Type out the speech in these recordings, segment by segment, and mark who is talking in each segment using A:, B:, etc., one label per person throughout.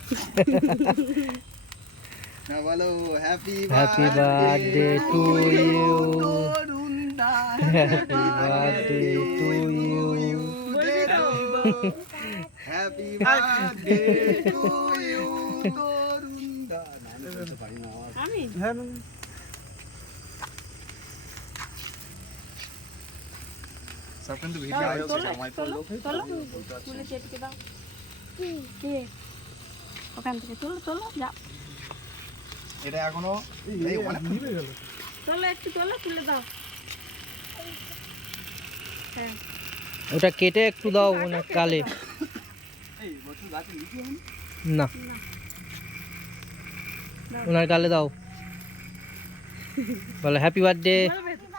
A: না বলো happy
B: birthday to you,
A: তরুণদা,
B: happy birthday to you.
A: Happy birthday to you তরুণদা। না আমি বলতে পারি না
C: আমি
A: হ্যাঁ সব কিন্তু ভিডিও
C: তোলো,
A: আয়োজন
C: তোলো,
A: সময়
C: তোলো,
A: করলো
C: তোলো। তুলে চেটকে দাও। কে? ওখান থেকে তোলো যা।
A: এটা এখনো এই অনেক নিবে গেল।
C: তোলো একটু তোলো, তুলে দাও। হ্যাঁ
B: ওটা কেটে একটু দাও মানে কালে।
A: এই বছর গাছে লিচু হয়নি?
B: না,
C: না
B: ওনার গালে দাও, বলো হ্যাপি বার্থডে।
C: বলবে তো।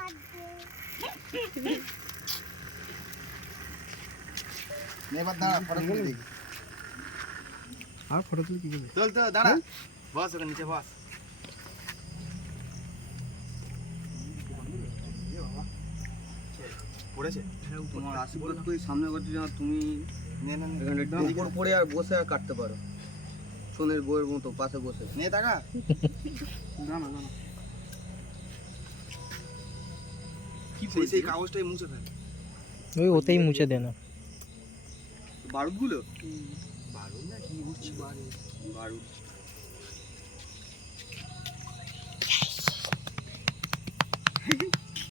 A: এবার দাঁড়া ফটো তুলে দেখি। আর ফটো তুলে কি করবে? চল তো দাঁড়া। বস ওখানে নিচে বস। পড়েছে?
D: তোমার আশীর্বাদ করে সামনে করছি যেন তুমি
A: নে না
D: এখানে উপর পড়ে আর বসে আর কাটতে পারো, সোনের বইয়ের মতো পাশে বসে।
A: নে টাকা। না না না কি সেই কাগজটাই মুছে ফেল।
B: ওই ওতেই মুছে দে না।
D: বারুদগুলো
A: বারুদ না কি উঠছি বারুদ।